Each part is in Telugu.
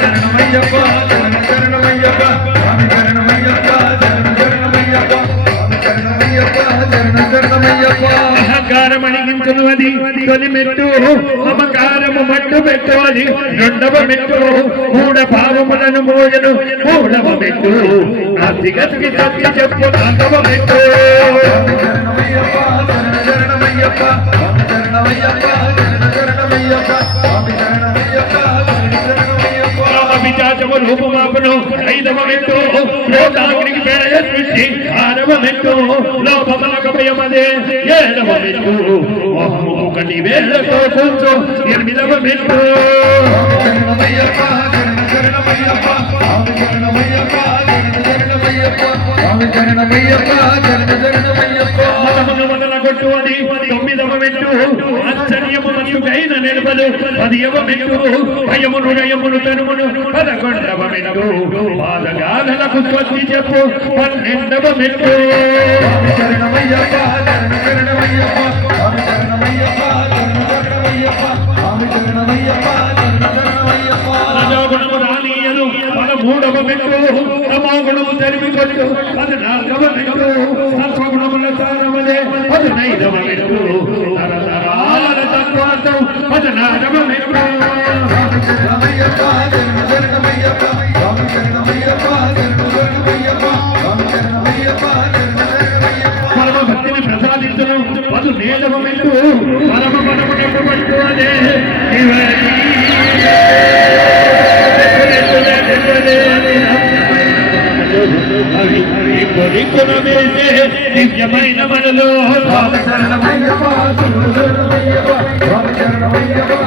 శరణమయ్యప్ప శరణమయ్యప్ప స్వామి శరణమయ్యప్ప శరణమయ్యప్ప శరణమయ్యప్ప అహంకారం అణిగించును అది తొలి మెట్టు మమకారము మట్టు పెట్టు అది రెండవ మెట్టు మూడ భావములను మోయను మూడవ మెట్టు నాస్తిగతికి సత్య చెప్పు నాలుగవ మెట్టు శరణమయ్యప్ప శరణమయ్యప్ప శరణమయ్యప్ప శరణమయ్యప్ప స్వామి శరణమయ్యప్ప విచాచము రూపమాపను ఐదవ మెట్టు లోకాగ్నికి పేడ సృష్టి ఆరవ మెట్టు లోపమలక భయమదే ఏడవ మెట్టు మోహము ఒకటి వేళతో కూర్చో ఎనిమిదవ మెట్టు శరణమయ్యప్ప శరణమయ్యప్ప శరణమయ్యప్ప శరణమయ్యప్ప శరణమయ్యప్ప మతమును మొదలగొట్టు అది తొమ్మిదవ మెట్టు ఆశ్చర్యమునైన నిలబలు పదియవ మెట్టు భయమును నయమును తనుమును పదకొండవ మెట్టు పాదగాలకు స్వస్తి చెప్పు పన్నెండవ మెట్టు శరణమయ్యప్ప శరణమయ్యప్ప శరణమయ్యప్ప శరణమయ్యప్ప రజోగుణము రానీయలు 13వ మెట్టు తమోగుణము తెలివికొట్టు 14వ మెట్టు సత్వగుణముల తారవలే 15వ మెట్టు తరతరాల తత్వార్థం 16వ మెట్టు శరణమయ్యప్ప శరణమయ్యప్ప శరణమయ్యప్ప శరణమయ్యప్ప పరమ భక్తిని ప్రసాదించను 17వ మెట్టు పరమ పదమునకు పట్టు అదే దివ్యమైన మనలో శరణమయ్యప్ప శరణమయ్యప్ప స్వామి శరణమయ్యప్ప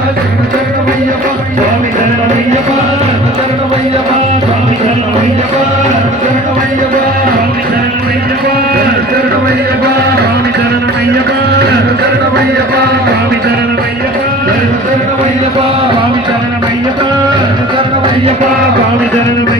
శరణమయ్యప్ప స్వామి శరణమయ్యప్ప శరణమయ్యప్ప స్వామి శరణమయ్యప్ప శరణమయ్యప్ప స్వామి శరణమయ్యప్ప శరణమయ్యప్ప స్వామి శరణమయ్యప్ప శరణమయ్యప్ప స్వామి శరణమయ్యప్ప శరణమయ్యప్ప స్వామి శరణమయ్యప్ప శరణమయ్యప్ప స్వామి శరణమయ్యప్ప